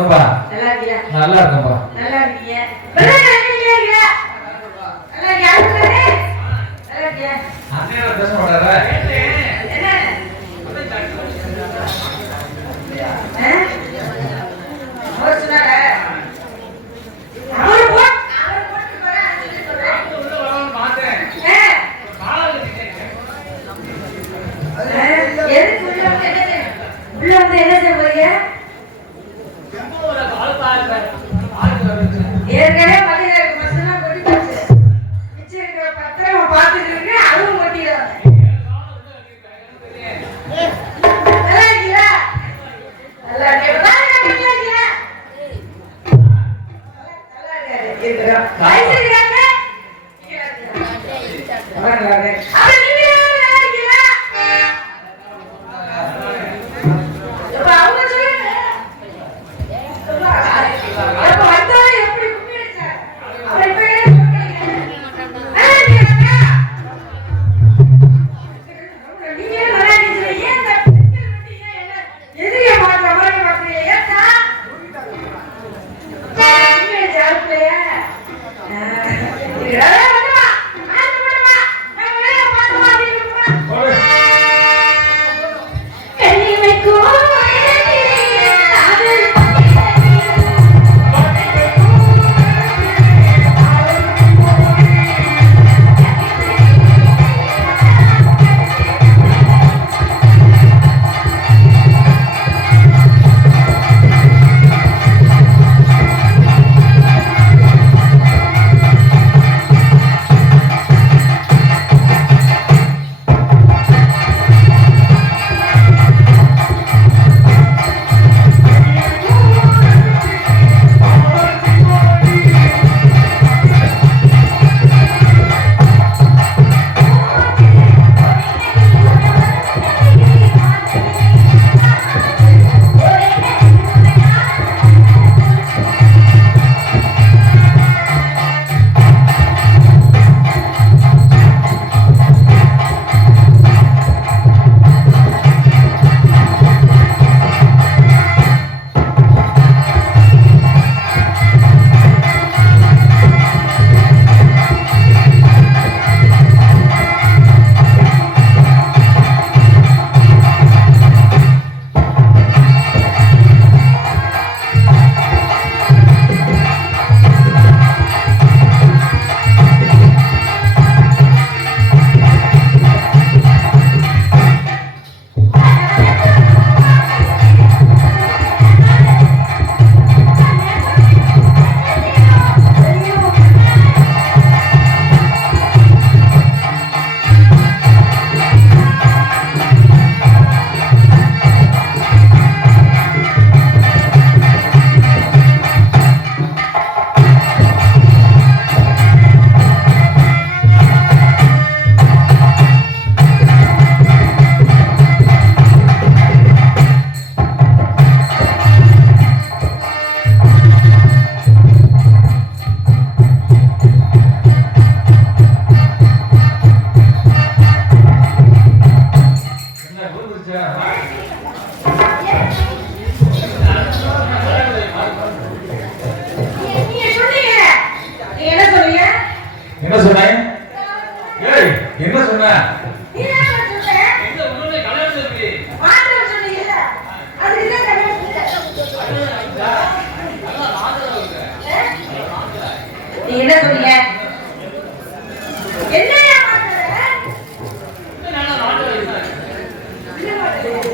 நல்லா இருக்கேன்பா. நல்லா இருக்கீங்க. அண்ணன் பேச மாட்டாரா?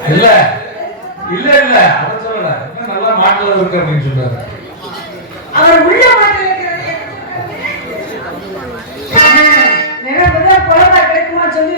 இல்ல இல்ல இல்ல அவர் சொல்லல நல்லா மாட்டல இருக்கு அப்படின்னு சொல்றாரு. அவர் உள்ள மாட்டல இருக்கிறது நேரா போய் பொலமா கேக்குமா சொல்லி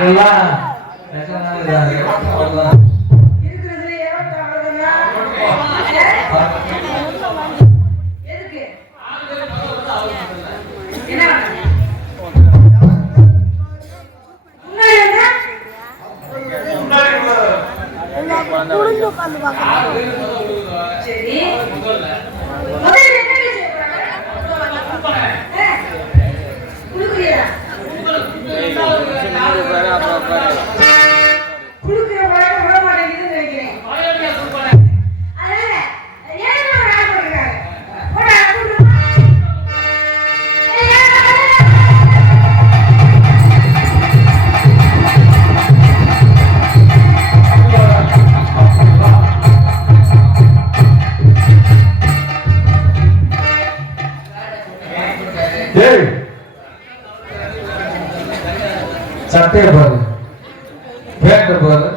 நாங்கெல்லாம் அவ்வளவுதான். இருக்கிறதுல ஏவட்டும் அவ்வளவுதான். எதுக்கு என்ன சரி முதல்ல என்ன செய்ய போறாங்க? குளுக்குறியா குளுக்குற பழக்கம் விட மாட்டேங்குதுன்னு நினைக்கிறேன். அதனால ஏன் ஒரு ஆள் போட்டிருக்காங்க போடா கூட்டுமா சட்டையை பாரு பேண்ட பாரு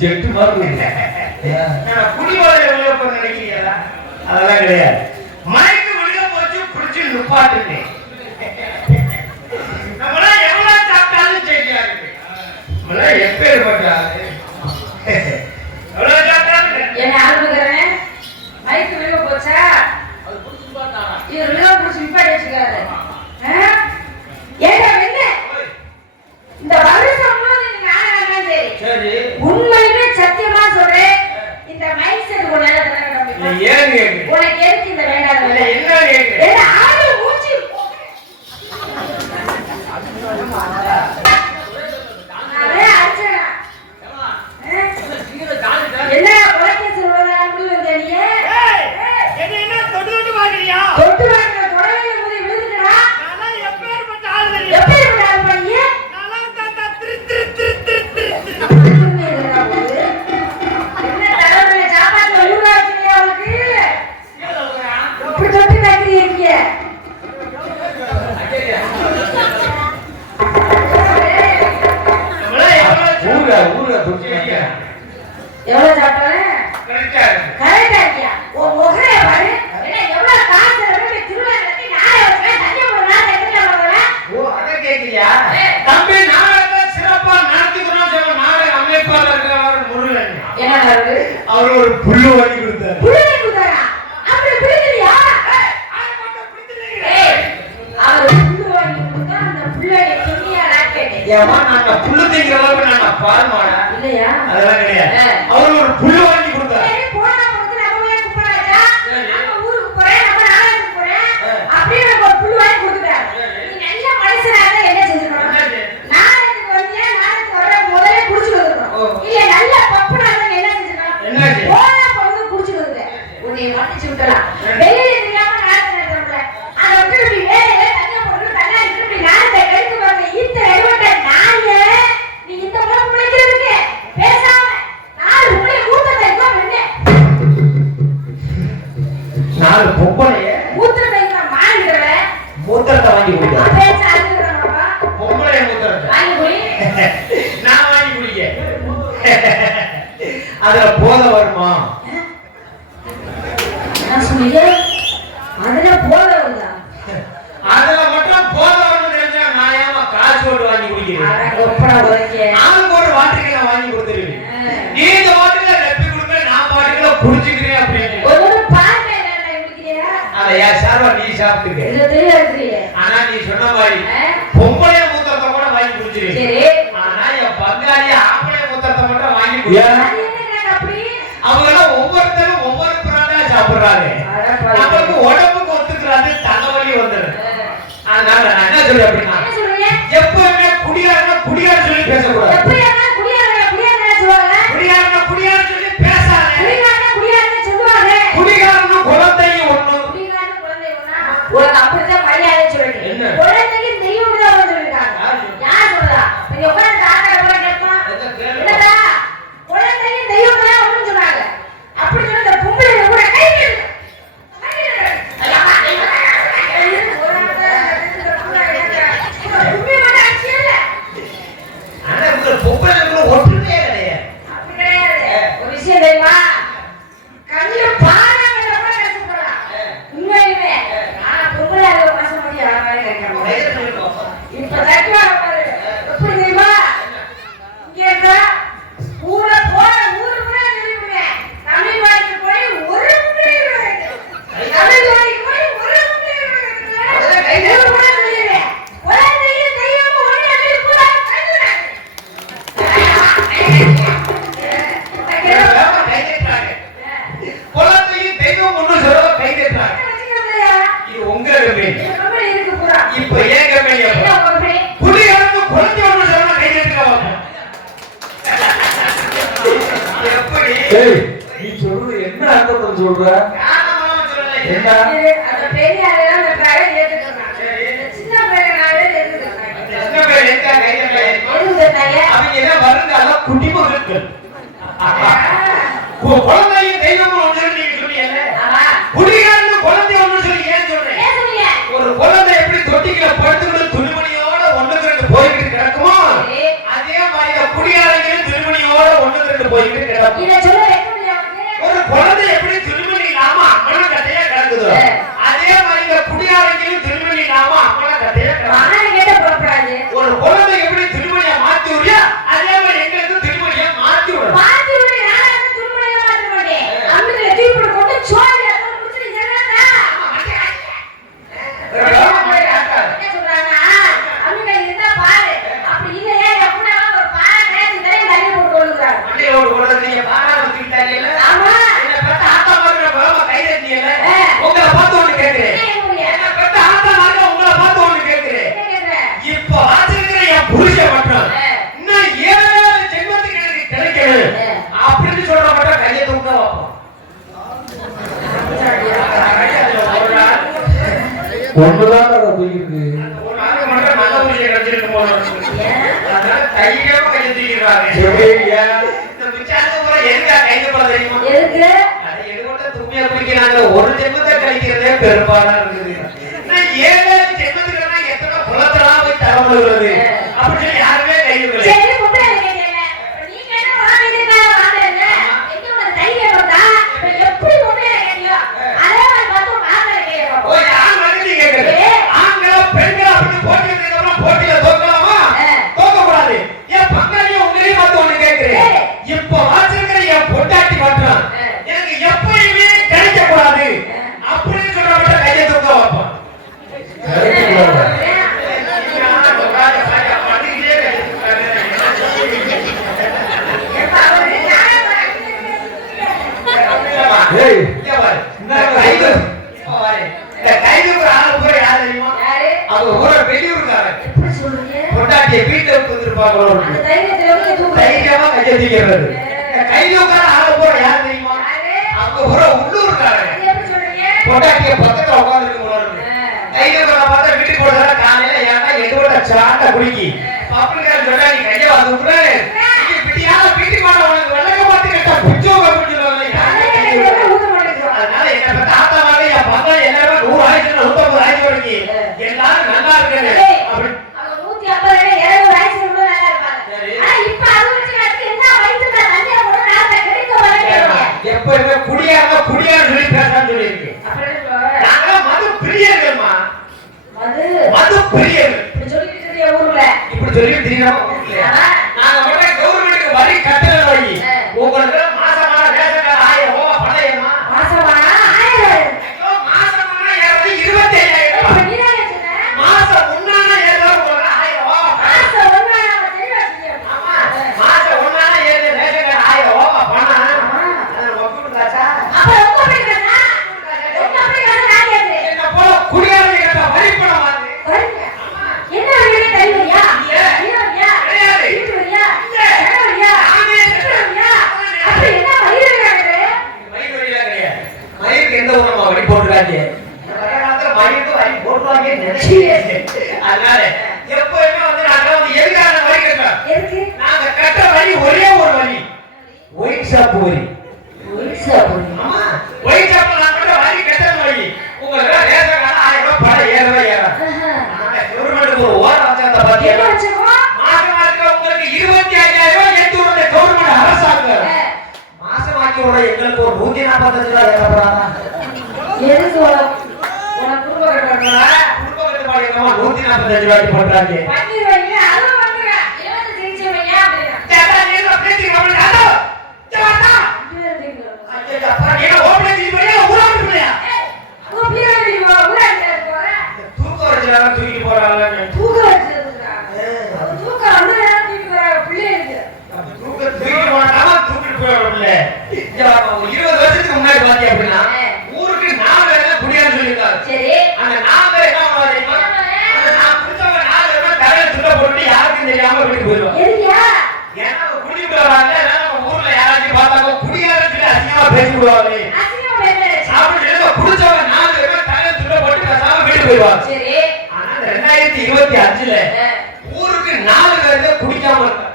செட்டு மாதிரி அதெல்லாம் கிடையாது. மைக்கு விழுக போச்சு புடிச்சு நிப்பாட்டுங்க. நம்மளாம் எவ்வளவு சாப்பிட்டாலும் சரியா இருக்கு. நம்மளாம் எப்பேற்பட்டாரு எவ்வளவு சாப்பிட்டாலும் என்ன ஆரம்பிக்கிறேன் மைக்கு விழுக போச்சா இது விழுக பிடிச்சி நிப்பாட்டி வச்சுக்காரு. ஏங்க என்ன இந்த வருஷம் சரி உண்மையுமே சத்தியமா சொல்றேன் இந்த மைக் செட் உன்னால தரங்க ஏன் கேக்கு உனக்கு எதுக்கு இந்த வேண்டாம் என்ன கேக்கு என்ன ஆளு மூச்சு அதே அர்ச்சனா என்ன கொலைக்கு சொல்றதா அப்படி வந்த நீ என்ன தொட்டு தொட்டு பாக்குறியா தொட்டு வாங்க கொலையில போய் விழுந்துடா நான் எப்பேற்பட்ட ஆளு தெரியும் எப்பேற்பட்ட ஆளு பண்ணி நான் தாத்தா திரு திரு திரு திரு திரு என்ன தலைவரே சாப்பாட்டுல ஊரா இருக்கீங்க அவளுக்கு இப்படி தொட்டு வைக்கிறீங்க எவ்வளவு சாப்பிட்டேன் கரெக்டா இருக்கியா உன் முகரைய பாரு என்ன எவ்வளவு காசு இருக்கு திருவிழா நடத்தி நாளை வருஷம் தண்ணி ஒரு நாள் எடுத்துட்டு வரலாம் ஓ அத கேக்குறியா தம்பி நாளை சிறப்பா நடத்திக்கணும் சொல்ல நாளை அமைப்பாளர் இருக்கிறவர் முருகன் என்ன இருக்கு அவர் ஒரு புல்லு வாங்கி கொடுத்தாரு புள்ளை குதரா அப்படி பிடிக்கலையா அவர் புல்லு வாங்கி கொடுத்தா அந்த புள்ளைய துணியா ராக்கெட் ஏமா நாங்க புல்லு திங்கிற அளவுக்கு நாங்க பாருமாடா இல்லையா அதெல்லாம் கிடையாது அவர் ஒரு புல்லு வாங்கி கொடுத்தாரு சரி போனா வந்து நம்ம போய் குப்பறாச்சா நம்ம ஊருக்கு போறேன் நம்ம நாளைக்கு போறேன் அப்படியே நம்ம ஒரு புல்லு வாங்கி கொடுத்துட்டாரு நீ நல்ல மனுஷனா இருந்தா என்ன செஞ்சிரணும் நாளைக்கு வந்தியா நாளைக்கு வர முதல்ல குடிச்சு வந்துறணும் இல்ல நல்ல பப்புனா இருந்தா என்ன செஞ்சிரணும் போனா போது குடிச்சு வந்துற உன்னை வட்டிச்சு விட்டலாம் வெளியில தெரியாம நாளைக்கு நடறோம்ல அத விட்டு இப்படி வேலையில தண்ணி போட்டு தண்ணி இப்படி நாளைக்கு கெடுத்து பாருங்க இந்த எடுவட்ட நாயே நீ இந்த முறை குளிக்கிறதுக்கு பேசாம வாங்கி குடிக்க அப்படியே சாப்பிட்டு விடுறாங்கப்பா. பொம்பளை மூத்தம் வாங்கி குடி. நான் வாங்கி குடிக்க அதுல போத வருமா என்ன சொன்னீங்க? அதுல போத வருதா? அதுல மட்டும் போத வரும்னு தெரிஞ்சா நான் ஏமா காசு போட்டு வாங்கி குடிக்கிறேன் அட கொப்படா உரைக்க. ஆளுக்கு ஒரு வாட்டருக்கு நான் வாங்கி கொடுத்துருவேன் இந்த வாட்டர்ல ரெப்பி கொடுக்க நான் பாட்டுக்குள்ள குடிச்சுக்கிறேன் அப்படின்னு ஒரு பாட்டு என்ன குடிக்கிறியா? அத யார் சார்பா நீ சாப்பிட்டுக்க இது தெரியாது. ஆனா நீ சொன்ன மாதிரி பொம்பளை மூத்தத்தை கூட வாங்கி குடிச்சிருவேன் சரி. ஆனா என் பங்காளி ஆம்பளை மூத்தத்தை மட்டும் வாங்கி ஏன்? குடிக்கிறேன் அது என்ன அப்படி? அவங்க எல்லாம் ஒவ்வொருத்தரும் ஒவ்வொரு பிராண்டா சாப்பிடுறாங்க நம்மளுக்கு உடம்புக்கு ஒத்துக்கிறாது தலைவலி வந்துடும் அதனால நான் என்ன சொல்றேன் அப்படின்னா என்ன சொல்றீங்க? எப்பவுமே குடியார சொல்லி பேசக்கூடாது எப்படியானா குடியாரனா சொல்லுவாங்க. குடியார சொல்லி பேசாத குடியாரனா சொல்லுவாங்க. குடிகாரனும் குழந்தையும் ஒண்ணு குடிகாரனா குழந்தை ஒண்ணா? உனக்கு அப்படிதான் மரியாதை சொல்றீங்க. என்ன? குழந்தைக்கு தெய்வம் தான் சொல்லிருக்காங்க. யார் சொல்றா? நீங்க உட்கார்ந்து தாத்தா கூட கேட்பான். என்னடா? குழந்தைக்கு தெய்வம் தான் ஒண்ணு சொன்னாங்க. அப்படி சொன்ன இந்த பொம்பளை கூட கை கட்டு. ஆனா இந்த பொம்பளைங்க ஒற்றுமையே கிடையாது அப்படி கிடையாது. ஒரு விஷயம் தெரியுமா? கண்ணுல பாராம கூட கஷ்டப்படலாம். உண்மையிலே நான் பொம்பளை பேச முடியாது கேட்கிறேன். இப்ப தட்டுவாங்க பாரு. எப்படி தெரியுமா? இங்க இருந்தா ஊரை போற ஊரு கூட சொல்லிவிடுவேன். தமிழ் வாய்க்கு போய் ஒரு முறை தமிழ் வாய்க்கு போய் ஒரு முறை ஊரு கூட சொல்லிடுவேன். குழந்தையும் தெய்வமும் ஒண்ணு கூட குழந்தையும் தெய்வம் ஒண்ணு சொல்ல கை தட்டுறாங்க இது உங்க கம்பெனி இப்ப ஏன் கம்பெனி குடிகாரனுக்கு குழந்தை ஒண்ணு சொல்ல கை தட்டுக்க எப்படி ஏய், நீ சொல்றது என்ன அர்த்தத்தை சொல்ற? காரணமா சொல்லலை என்ன? சின்ன பேர் எங்க கை தட்டல அவங்க என்ன வருங்கால குடிமகன்கள் குழந்தையும் தெய்வமும் ஒண்ணு நீங்க சொன்னீங்கல்ல குடிகாரனுக்கு குழந்தை ஒண்ணு சொல்லி ஏன் சொல்றேன் ஒரு குழந்தை எப்படி தொட்டிக்குள்ள படுத்துக்கிட்டு துணிமணியோட ஒண்ணுக்கு ரெண்டு போய்கிட்டு கிடக்குமோ அதே மாதிரி இந்த குடிகாரங்களும் துணிமணியோட ஒண்ணுக்கு ரெண்டு போய்கிட்டு கிடக்கும் ஒரு குழந்தை எப்படி துணிமணி இல்லாம அம்மன கட்டையா கிடக்குதோ அதே மாதிரி இந்த குடிகாரங்களும் துணிமணி இல்லாம அம்மன கட்டையா கிடக்கும் ஒரு குழந்தை எப்படி துணிமணியா மாத்தி விடுறியா அதே மாதிரி எங்களுக்கு துணிமணியா மாத்தி விடும் மண்டையோடு கூட நீங்க பாராம தூக்கிட்டாங்கல்ல என்ன பெத்த ஆத்தா மாதிரி பாவமா கை தட்டியல உங்களை பார்த்து ஒண்ணு கேக்குறேன் என்ன பெத்த ஆத்தா மாதிரி உங்களை பார்த்து ஒண்ணு கேக்குறேன் இப்ப வாசிக்கிற என் புருஷன் மட்டும் இன்னும் 7 ஜென்மத்துக்கு எனக்கு கிடைக்கணும் அப்படின்னு சொல்ற மட்டும் கையை தூக்க வைப்போம் ஒண்ணுதான் அதை தூக்கிருக்கு. ஒரு ஆளு மட்டும் நல்ல புருஷன் கிடைச்சிருக்கு போல இருக்கு. அதனால கையோட கையை தூக்கிடுறாங்க சரியா? இந்த விசாரணை பூரா எங்க கைது போல தெரியுமா அது எடுபட்ட துணியா குடிக்கிறாங்க ஒரு ஜென்மத்தை கழிக்கிறதே பெரும்பாலா இருக்குது நான் 7 ஜென்மத்துக்கு எத்தனை புலத்தெல்லாம் போய் தரப்படுகிறது அப்படின்னு சொல்லி யாருமே கைது இல்லை ஓ யார் வந்து கேக்குறது ஆண்களா பெண்களா அப்படின்னு போட்டி வந்ததுக்கப்புறம் போட்டியில தோக்கலாமா தோக்கக்கூடாது என் பங்காளியை உங்களையும் பார்த்து ஒண்ணு கேட்கிறேன் இப்ப வாசிக்கிற என் பொண்டாட்டி மாற்றம் எனக்கு எப்பயுமே கிடைக்க கூடாது அப்படின்னு சொல்ற மட்டும் கையை தூக்க வைப்பான் ஏய், அவங்க ஊர வெளியூருக்காரன் பொண்டாட்டிய வீட்டுல இருப்பாங்க தைரியமா கையை தூக்கிறது கையூக்கார ஆள போற யார் தெரியுமா அவங்க ஊர உள்ளூருக்காரன் பொண்டாட்டிய பக்கத்துல உட்கார்ந்து கையூக்கார பார்த்தா வீட்டுக்கு போடுறா காலையில ஏன்னா எங்கோட சாட்டை குடிக்கி பப்புக்கார சொல்ல நீ கையை வந்து விட்டுறாரு பிடியாத வீட்டுக்கு போன உனக்கு வெள்ளக்க பார்த்து கேட்டா புச்சோங்க அப்படின்னு அதனால என்ன தாத்தா மாதிரி என் பக்கம் எல்லாரும் 100 ஆயிரத்தி 150 ஆயிரத்தி வரைக்கும் எல்லாரும் நல்லா பெரியவர். இப்படி சொல்லிட்டு இருக்கிய ஊர்ல. இப்படி சொல்லி தெரியாம ஊர்ல. நாங்க மட்டும் கவர்மெண்ட்டுக்கு வரி கட்டல வை. உங்களுக்கு மாசமான ரேஷன் கார்டு 1000 ரூபாய் பணம் ஏமா? மாசமானா 1000. ஐயோ மாசமான ஏறது 25000. இப்ப நீ என்ன சொன்ன? மாசம் முன்னால ஏறது உங்களுக்கு 1000 ரூபாய். மாசம் ஒண்ணா நம்ம தெளிவா சொல்லியா? ஆமா. மாசம் முன்னால ஏறது ரேஷன் கார்டு 1000 ரூபாய் பணம். அத ஒப்புடுறாச்சா? அப்ப ரொம்ப பிடிக்குதா? ரொம்ப பிடிக்குதா நான் கேக்குறேன். என்ன போல குடியாரங்க கிட்ட வரி பணம் வாங்கு. வருங்க. என்ன வழியே தெரியுறியா? இல்ல. இல்லையா? கிடையாது. இல்லையா? இல்ல. இல்லையா? ஆமே. இல்லையா? அப்ப என்ன வழியே இருக்குது? மயிர் வரியா கிடையாது. மயிருக்கு எந்த ஊரமா வரி போட்டுறாங்க? இந்த மயிருக்கு வரி போடுவாங்க நினைச்சீங்க. அதனால எப்பவுமே வந்து நாங்க வந்து எதுக்கான வரி கட்டுறோம்? எதுக்கு? நாங்க கட்ட வரி ஒரே ஒரு வரி. ஒயிட் ஷாப் வரி. ஆமா. ஒயிட் ஷாப்ல நாங்க கட்ட வரி கட்ட வரி. உங்களுக்கு ரேஷன் கார்டு 1000 ரூபாய் பணம் ஏறவே ஏறாது. அதனால கவர்மெண்ட் ஒரு ஓர வச்சாத பாத்தியா? என்ன வச்சுக்கோ? மாசமா இருக்க உங்களுக்கு 25000 ரூபாய் எடுத்து வந்த கவர்மெண்ட் அரசாங்கம். மாசமாக்கி விட எங்களுக்கு ஒரு 145 ரூபாய் ஏறப்படாதா? எதுக்கு உனக்கு குடும்ப கட்டுறா? குடும்ப கட்டுப்பாடு என்னமா 145 ரூபாய்க்கு பண்றாங்க? பன்னீர் வைங்க, அதுவும் வந்துங்க. இவன் தெரிஞ்சவங்க அப்படினா. சேட்டா நீ என்ன பேசி கவனிக்க அதோ. சேட்டா. இது தெரியுமா? ஐயோ அப்பா நீ ஓபன் பண்ணி போறியா ஊரா போறியா? உன் பிள்ளை தெரியுமா? ஊரா போற. தூக்க வச்சறாங்க தூக்கிட்டு போறாங்க. தூக்க வச்சிருக்கா. தூக்க வந்து தூக்கிட்டு போற பிள்ளை இருக்கு. தூக்க தூக்கிட்டு போறாம தூக்கிட்டு போறல. இங்க ஒரு 20 வருஷத்துக்கு முன்னாடி பாத்தி அப்படினா ஊருக்கு 4 பேர் குடியார சொல்லிருக்காங்க. சரி. அந்த 4 பேர் என்ன பண்ணுவாங்க தெரியுமா? அந்த நான் குடிச்சவங்க 4 பேர் தலையில சுட்ட போட்டு யாருக்கும் தெரியாம வீட்டுக்கு போயிடுவாங்க. எதுக்கியா? ஏன்னா குடிட்டு வராங்க. நம்ம ஊர்ல யாராச்சும் பார்த்தாங்க குடியாரன்னு சொல்லி அசிங்கமா பேசி விடுவாங்க. அசிங்கமா பேசுற. அப்படி சொல்லி குடிச்சவங்க 4 பேர் தலையில சுட்ட போட்டு பேசாம வீட்டுக்கு போயிடுவாங்க. சரி. ஆனா 2025ல ஊருக்கு 4 பேர் தான் குடிக்காம இருக்காங்க.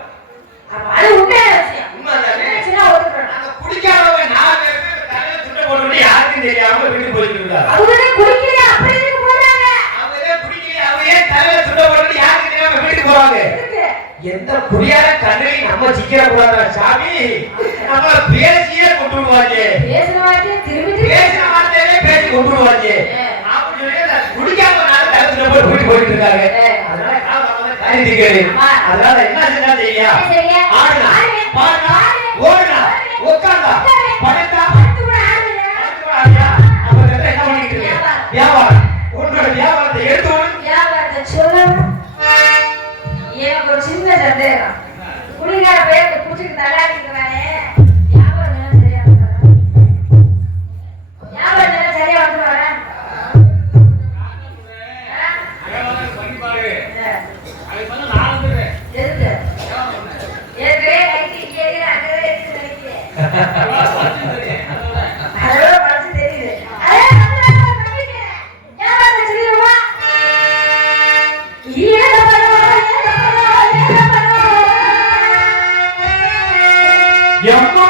அப்ப அது உண்மையான விஷயம். உண்மைதானே? சின்ன ஒதுக்குறோம். அந்த குடிக்காதவங்க 4 பேர் தலையில சுட்ட போட்டு யாருக்கும் தெரியாம வீட்டுக்கு போயிட்டு இருக்காங்க. அவங்களே குடிக்கலையா? அப்படி எதுக்கு போறாங்க? அவங்க குடிக்கல அவங்க தலையில சுட்ட போட்டு யாருக்கும் தெரியாம வீட்டுக்கு போறாங்க. எதுக்கு? எந்த குடியார கண்ணை நம்ம சிக்கிற கூடாதா சாமி? நம்ம பேசியே கொண்டு விடுவாங்க. பேசுற வார்த்தையை திரும்பி பேசின வார்த்தையிலே பேசி கொண்டு விடுவாங்க. அப்படி சொல்லி குடிக்காம நாள் தலையில போட்டு வீட்டுக்கு போயிட்டு இருக்காங்க. அதனால காலமாக காரியம் திக்கிறது. அதனால என்ன செஞ்சா தெரியா? ஆடுனா பாடுனா ஓடுனா உட்கார்ந்தா படுத்தா ஆடியா. அப்ப என்ன பண்ணிட்டு இருக்க? வியாபாரம். உன்னோட வியாபாரத்தை எடுத்து வியாபாரத்தை சொல்லணும். எனக்கு ஒரு சின்ன சந்தேகம். குடிகார பையன் குடிச்சிட்டு தள்ளாடிக்கிறானே, வியாபாரம் என்ன சரியா வந்துடுறா? வியாபாரம் என்ன சரியா வந்துடுவாரா? எதுக்கு? ஏற்கனவே கைக்கு இங்கே இருக்கு, அங்கே இருக்கு கைக்கு. அதோட படிச்சு தெரியுது. அதே வந்து நம்பிக்கை. வியாபாரத்தை சொல்லிடுவா. எம்மா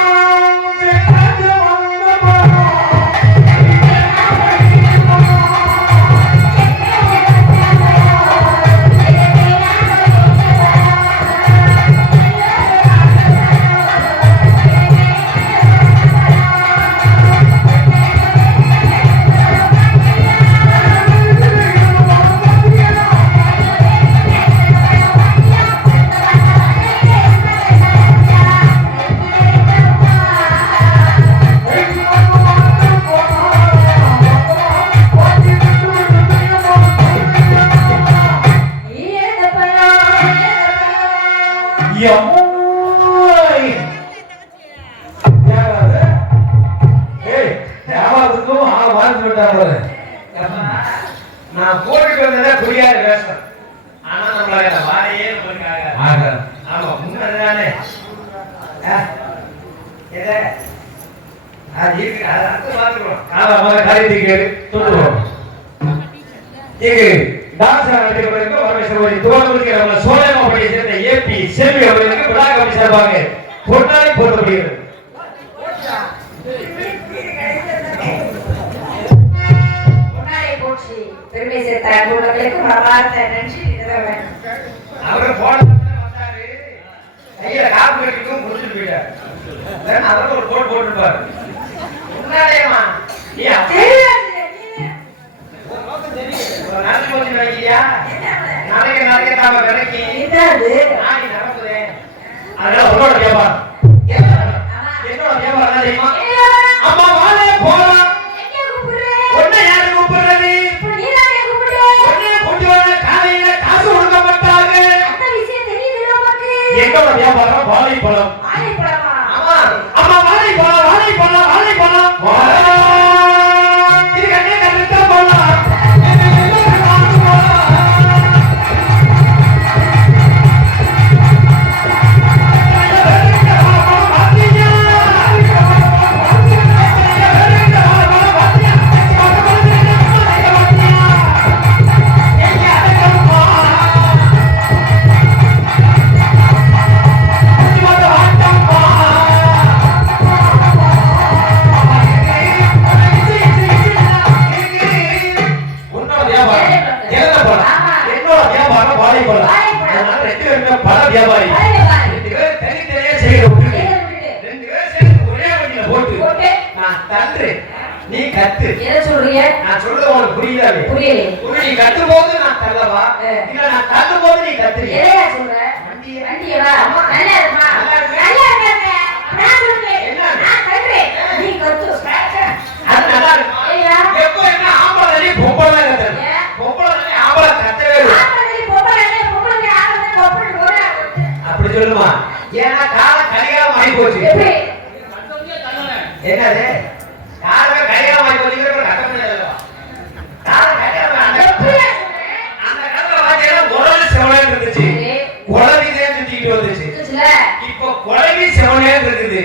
நான் போட்டுட்டு வந்ததே குடியார வேஷம். ஆனா நம்மள வாழையே நமக்கு ஆகாது. ஆமா உண்மைதானே? ஏதே அது இருக்கு. அது அர்த்தம் மாத்திடுவோம். காலமாக காரியத்துக்கு சொல்லுவோம். இங்கு டாக்டர் அவர்களுக்கு வரவேற்பு துவக்கத்துக்கு நம்ம சோழமாபடியை சேர்ந்த ஏபி செல்வி அவர்களுக்கு விழா கமிட்டி சார்பாக பொன்னாடை போர்த்தப்படுகிறது. பெருமை சேர்த்த அன்புள்ளவர்களுக்கு மனமார்ந்த நன்றி. அவர் போன வந்தாரு, கையில காப்பு கட்டிக்கும் முடிச்சுட்டு போயிட்டார். அவர் ஒரு போட்டு போட்டுருப்பாரு. முன்னாடியேமா நீ தெரியாது. ஒரு நோக்கம் தெரியும். ஒரு நாட்டு போச்சு வைக்கிறியா? வாழைப்பழம். வாழைப்பழமா? ஆமா அம்மா வாழைப்பழம் வாழைப்பழம் வாழைப்பழம். இது கண்ணே கருத்த பழம். வியாபாரி ரெண்டு பேரும் தனித்தனியா செய்யற விட்டுட்டு ரெண்டு பேரும் சேர்ந்து ஒரே வண்டியில போட்டு நான் தள்ளுறேன் நீ கத்து. என்ன சொல்றீங்க? நான் சொல்றது உனக்கு புரியல. புரியல. நீ கத்தும் போது நான் தள்ளவா இல்ல நான் தள்ளும் போது நீ கத்துறியா? என்ன சொல்ற? வண்டியவா? நல்லா இருக்குமா? நல்லா இருக்காங்க. நான் சொல்றேன். நான் தள்ளுறேன். நீ கத்து. அது நல்லா இருக்கு. எப்போ என்ன ஆம்பளை பொம்பளை தான் கத்துறது. பொம்பளை ஆம்பளை கத்தவே இல்லை. அப்படி சொல்லுமா? ஏன்னா காலம் கலிகாலம் ஆகி போச்சு. என்னது காலமே கலிகாலம் ஆகி போச்சு. காலம் கலிகாலம் அந்த காலத்துல பாத்தீங்கன்னா குழந்தை செவனேன்னு இருந்துச்சு. குழந்தைதான் சுத்திக்கிட்டு வந்துச்சு. இப்போ குழந்தை செவனேன்னு இருக்குது.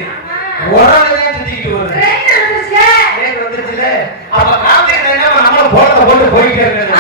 குழந்தைதான் சுத்திக்கிட்டு வருது. வந்துருச்சுல. அப்ப காலத்துக்கு என்ன நம்மள போட்டு போயிட்டே இருக்காங்க.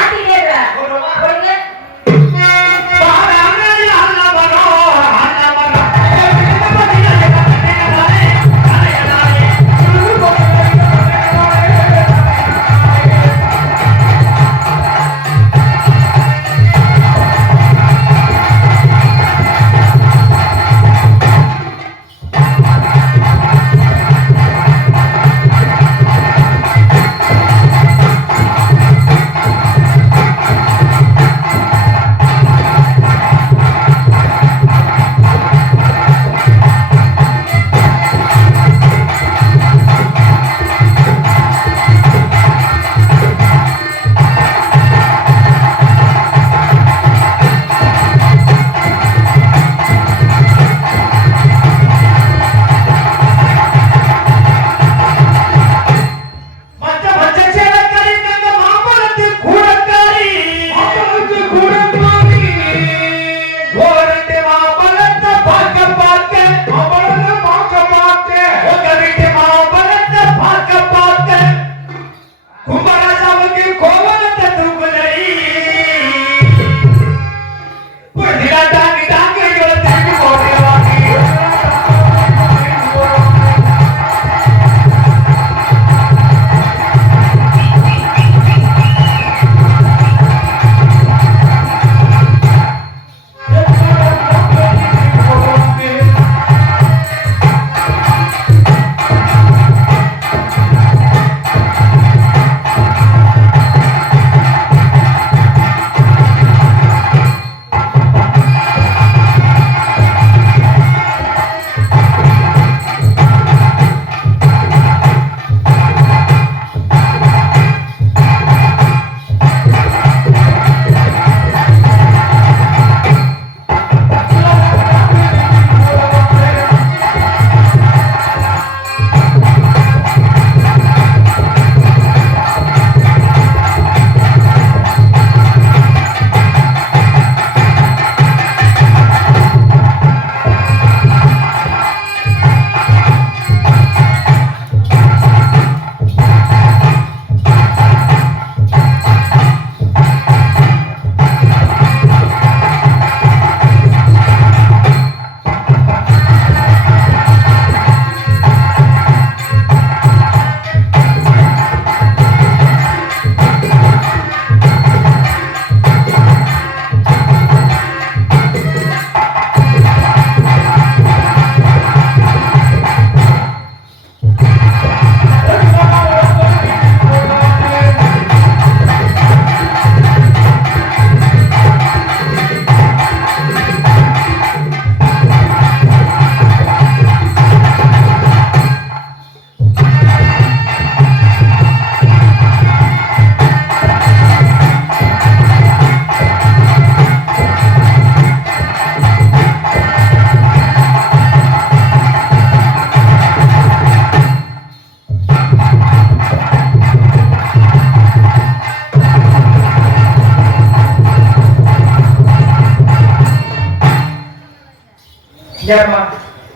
ஏமா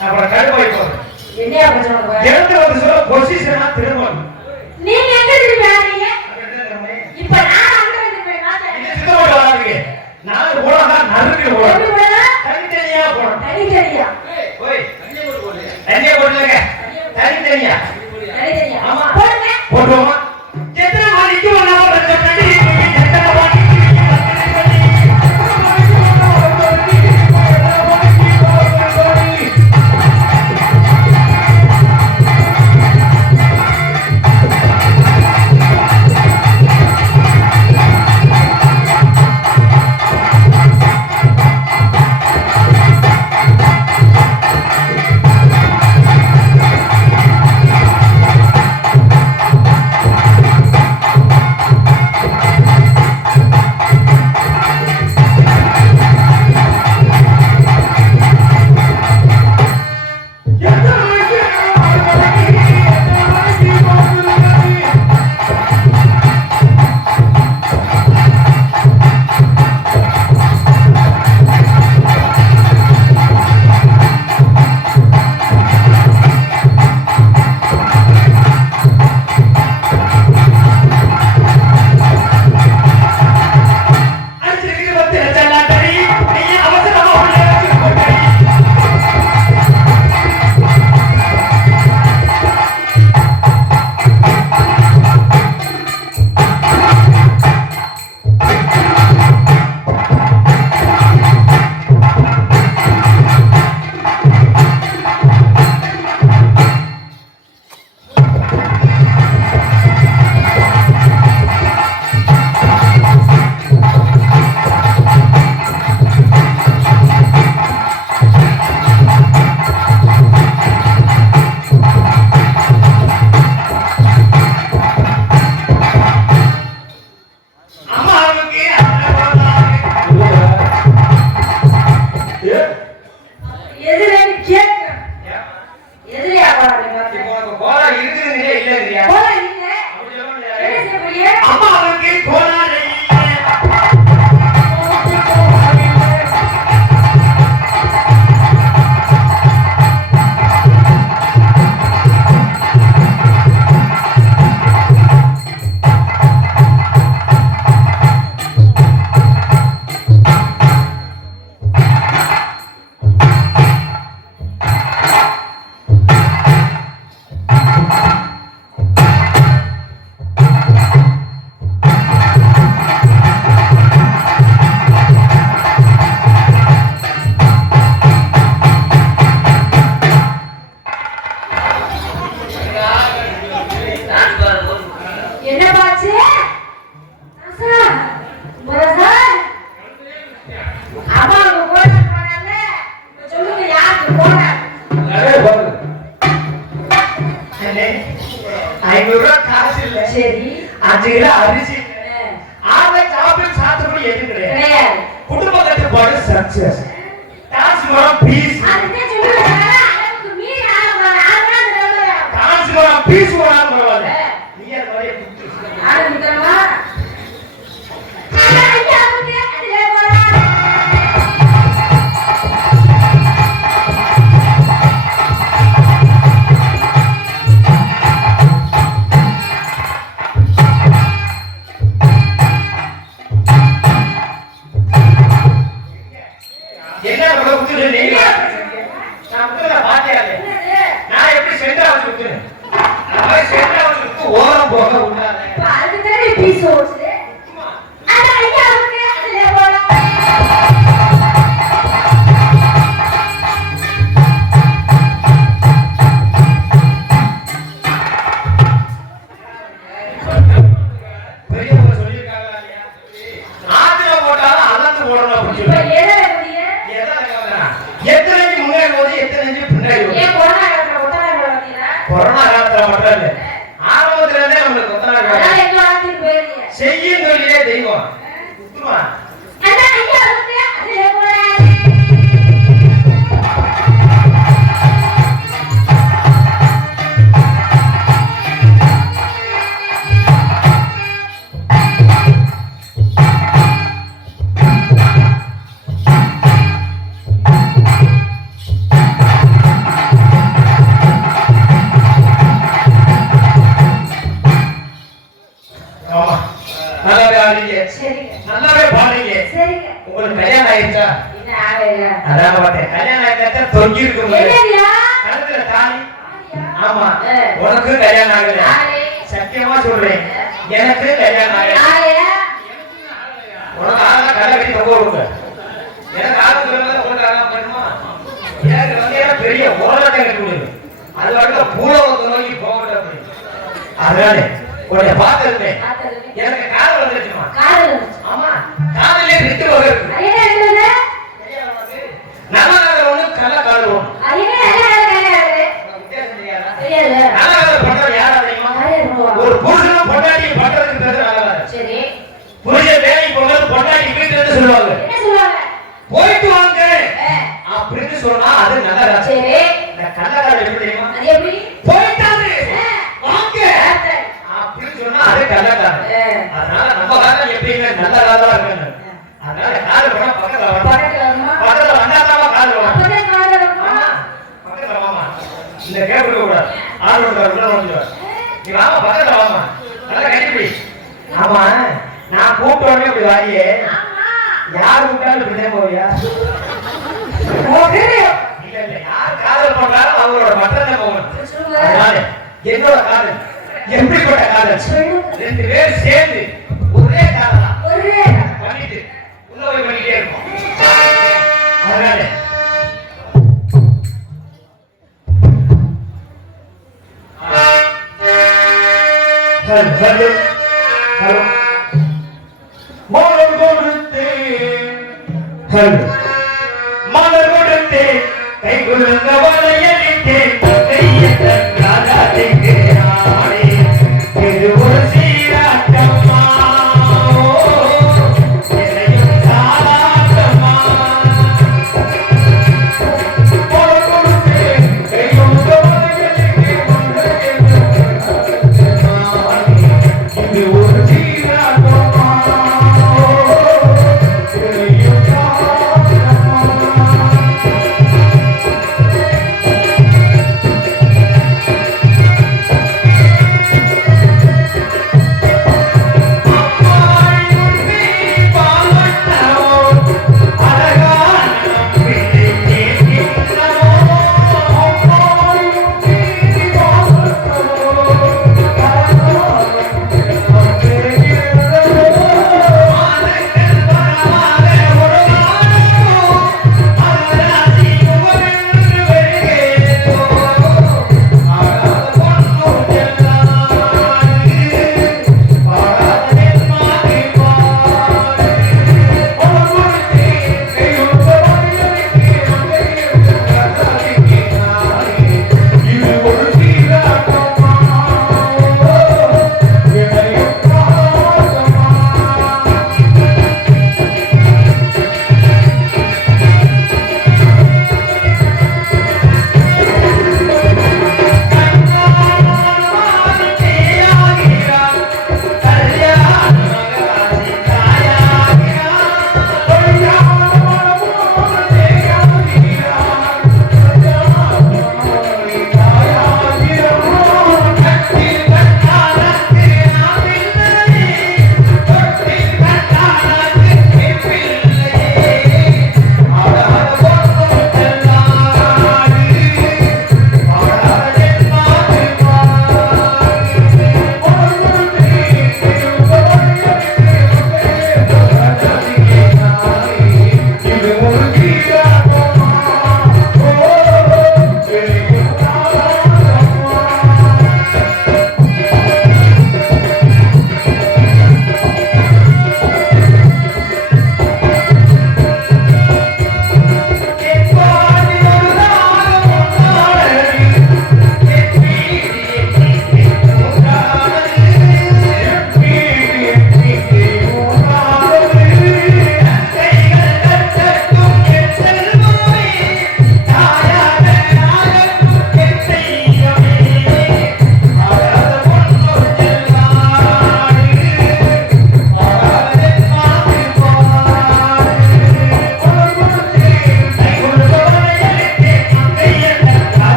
அப்புறம் கடுப்பாய் போறேன் என்னையா பிரச்சனை உனக்கு? இடத்துல வந்து சொல்ல பொசிஷனா திரும்பணும் நீங்க எங்க திரும்பி வராதீங்க? இப்ப நான் அங்க வந்து போய் பார்த்தேன். இது சித்தோட வராதீங்க நான் போறதா நறுக்கு எப்படி போறேன் போடலாம்? தனித்தனியா போறேன் தனித்தனியா. ஓய் தனியா போடுங்க தனித்தனியா தனித்தனியா. ஆமா. போடுங்க. போடுவோமா எத்தனை மணிக்கு வந்தாலும் ரெண்டு கட்டி சக்சஸ் டான்ஸ் மரம் பீஸ் அதுக்கே சொல்லுவாங்க அளவுக்கு மீறி ஆடுறாங்க டான்ஸ் மரம் பீஸ் ஓடாம பரவாயில்லை நீ அது மாதிரியே குத்து ஆரம்பிக்கலாமா ஐயா வந்து அதுல போறா என்ன பண்ற குத்து நீங்க நான் குத்துற பாத்தியாலே நான் எப்படி சென்டரா வச்சு குத்துறேன் நான் சென்டரா வச்சு குத்து ஓரம் போக விடாத இப்ப அதுக்கு தானே பீஸ் ஓடுது அட ஐயா வந்து அதுல போறா பெரியவங்க சொல்லிருக்காங்க இல்லையா ஆத்துல போட்டாலும் அளந்து போடணும் அப்படி இப்ப சொல்லி எதை முடிய எத்தனை முன்னாடி போது எத்தனை பின்னாடி போகுது ஏன் கொரோனா காலத்துல ஒட்டனா வந்தீங்களா கொரோனா காலத்துல மட்டும் இல்ல ஆரம்பத்துல இருந்தே நம்மளுக்கு கொத்தனா அதனால எங்க ஆத்திட்டு போயிருக்கீங்க செய்யும் தொழிலே தெய்வம் குத்துமா அட ஐயா வந்து அதுல போறா உனக்கு கல்யாணம் ஆகல ஆளே. சத்தியமா சொல்றேன் எனக்கு கல்யாணம் ஆகல ஆளையா? உனக்கு ஆளா கல்ல கட்டி தொங்க விடுங்க எனக்கு ஆளு சொல்லுங்க உனக்கு ஆளா பண்ணுமா எனக்கு வந்து ஏன்னா பெரிய ஓரத்தை கட்டி விடுது அது வந்து பூலவத்தை நோக்கி போகட்டும் அப்படி அதனால உன்னை பார்த்ததுமே பார்த்ததுமே. எனக்கு காதல் வந்துருச்சுமா காதல் வந்துச்சு. ஆமா காதலே ரெண்டு வகை இருக்கு அது என்ன இருக்குது? நல்ல காதல் ஒண்ணு கள்ள காதல் ஒண்ணு அது என்ன நல்ல கிடையாது. உனக்கு வித்தியாசம் தெரியாதா தெரியாது. நல்ல காதல் பண்றது யாரா தெரியுமா யாரே இருக்குவா? ஒரு புருஷனும் பொண்டாட்டியும் பண்றதுக்கு பேரு நல்ல காதல் சரி. புருஷன் வேலைக்கு போகும்போது பொண்டாட்டி வீட்டுல இருந்து சொல்லுவாங்க என்ன சொல்லுவாங்க? போயிட்டு வாங்க ஏ, அப்படின்னு சொன்னா அது நல்ல காதல் சரி. இந்த கள்ள காதல் எப்படி தெரியுமா அது எப்படி? போயிட்டாரு ஏ, வாங்க பார்த்தேன். அப்படின்னு சொன்னா அது கள்ள காதல் ஏ, அதனால நம்ம காதல் எப்பயுமே நல்ல காதலா இருக்கணும் அதனால காதல் பண்ணா பக்கத்துல வரணும் பக்கத்துல வருமா? பக்கத்துல வந்தாதான் காதல் வரும் அப்பதான் காதல் வருமா? ஆமா பக்கத்துல வாமா இந்த கேட்க கூடாது ஆள் உள்ள வந்துடுவார் நீ வாமா பக்கத்துல வாமா நல்லா கட்டிப்பிடி ஆமா நான் கூப்பிட்ட உடனே அப்படி வாரியே ஆமா. யார் கூப்பிட்டாலும் இப்படிதான் போவியா ஓகே. இல்ல இல்ல யார் காதல் பண்றாலும் அவங்களோட மற்றதை போகணும் சொல்லுங்க. அதனால என்னோட காதல் எப்படிப்பட்ட காதல் சொல்லுங்க. ரெண்டு பேர் சேர்ந்து ஒரே காதலா ஒரே பண்ணிட்டு உள்ள போய் பண்ணிட்டே இருக்கும் அதனால ஹலோ ஹலோ மலர் கொடுத்தேன் ஹலோ மலர் கொடுத்தேன் கை குலுங்கவா